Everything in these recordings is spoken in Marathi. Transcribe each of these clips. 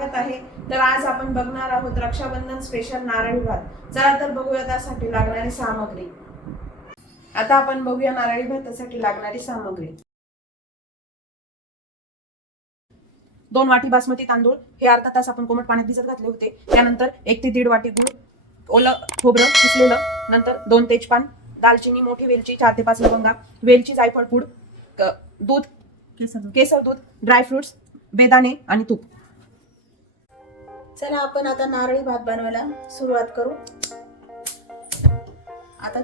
स्वागत आहे. तर आज आपण बघणार आहोत रक्षाबंधन स्पेशल नारळी भात. चला तर बघूया त्यासाठी लागणारी सामग्री. आता आपण बघूया नारळी भातासाठी लागणारी सामग्री. 2 वाटी बासमती तांदूळ हे अर्धा तास आपण कोमट पाण्यात भिजत घातले होते. त्यानंतर 1 ते 1.5 वाटी गूळ, ओलं खोबरं किसलेलं, नंतर 2 तेजपान, दालचिनी, मोठी वेलची, 4 ते 5 लवंगा, वेलची, जायफळ पूड, दूध, केसर दूध, ड्रायफ्रुट्स, बेदाणे आणि तूप. चला आपण आता नारळी भात बनवायला सुरुवात करू. आता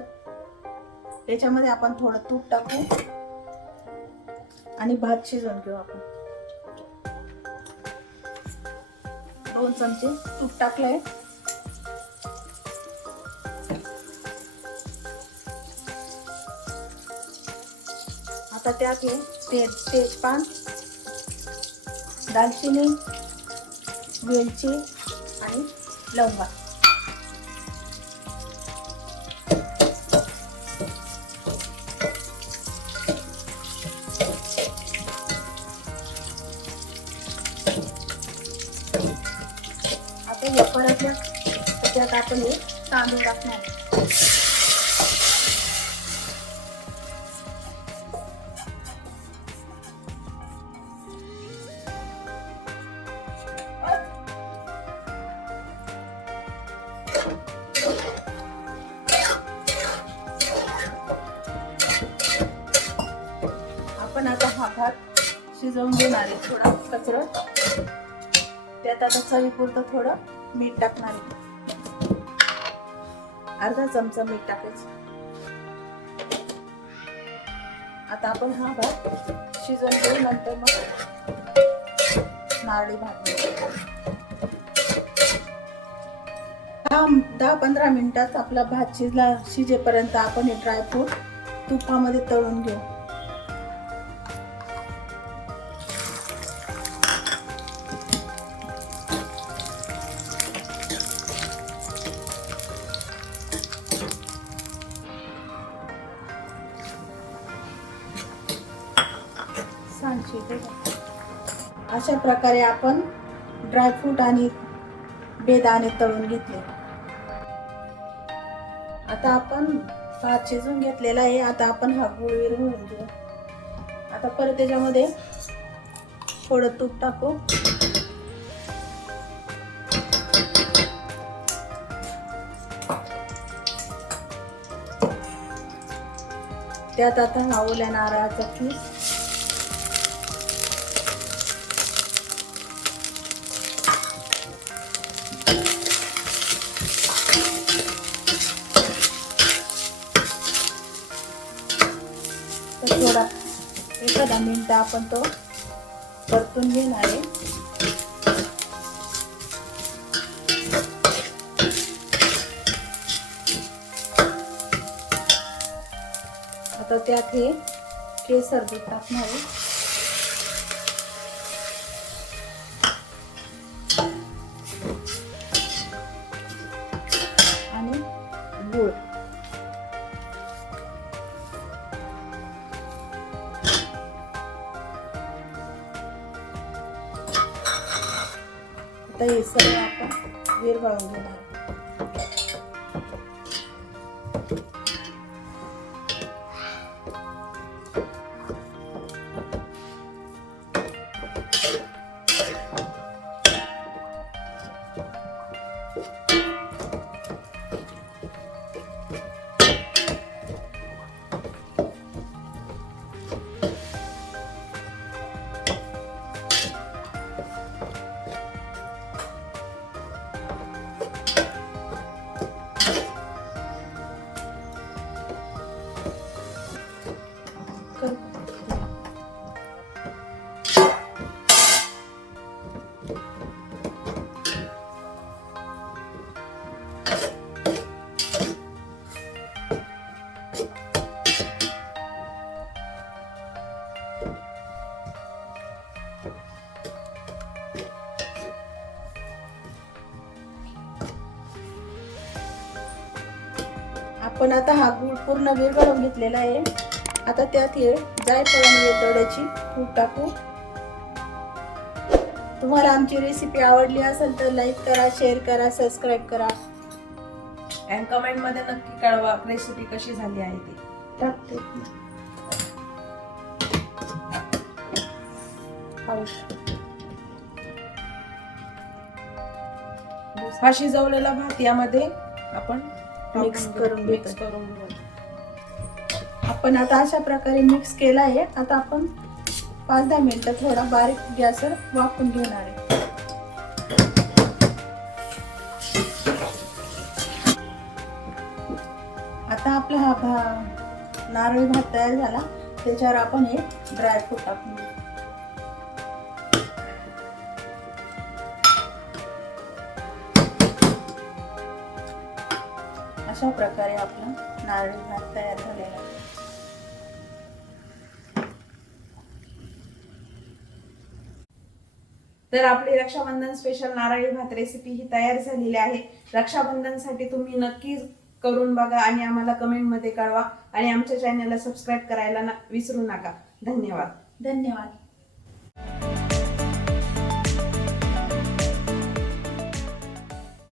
याच्यामध्ये आपण थोडं तूप टाकू आणि भात शिजवून घेऊ. आपण 2 चमचे तूप टाकलंय. आता त्यात तेजपान, दालचिनी, वेलची आणि लवंगा. आता हे परतल्या त्यात आपण हे तांदूळ टाकणार. आपण आता हा भात शिजवून घेणार आहे. थोडा कचरा त्यात आता चवीपुरतं थोडं मीठ टाकणार आहे. अर्धा चमचा मीठ टाकायचं. आता आपण हा भात शिजवून घेऊ. नंतर मग नारळी भात 10-15 मिनिटात आपला भात शिजेपर्यंत आपण हे ड्रायफ्रूट तुपामध्ये तळून घेऊ. अशा प्रकारे आपण ड्रायफ्रूट आणि बेदाणे तळून घेतले. आता आपण भात शिजवून घेतलेला आहे. आता आपण हा गूळ विरघळून घेऊ. आता परत त्याच्यामध्ये थोडं तूप टाकू. त्यात आता हा ओल्या नारळाचा किस, थोडा 1 मिनिट आपण तो परतून घेणार आहे. आता त्यात हे केसर दूध टाकणार आहे आणि गूळ. आता हे सगळं आपण विरघळून घेणार. आपण आता हा गूळ पूर्ण विरघळून घेतलेला आहे. आता त्यात हे जायफळ आणि वेलदोड्याची पूड टाकू. तुम्हाला आमची रेसिपी आवडली असेल तर लाईक करा, शेअर करा, सबस्क्राईब करा. आणि कमेंट मध्ये नक्की कळवा रेसिपी कशी झाली आहे ती. टाकते. हा शिजवलेला भात यामध्ये आपण मिक्स करून मिक्स घेतो. करून घेऊ. आपण आता अशा प्रकारे मिक्स केला आहे. आता आपण 5-10 मिनिटं थोडा बारीक गॅसवर वाफवून घेणार आहे. आता आपला हा नारळी भात तयार झाला. त्याच्यावर आपण हे ड्रायफ्रूट टाकून घेऊ. अशा प्रकारे आपला नारळी भात तयार झालेला आहे. तर आपली रक्षाबंधन स्पेशल नारळी भात रेसिपी ही तयार झालेली आहे. रक्षाबंधनसाठी तुम्ही नक्की करून बघा आणि आम्हाला कमेंट मध्ये कळवा आणि आमच्या चॅनलला सबस्क्राईब करायला विसरू नका. धन्यवाद. धन्यवाद.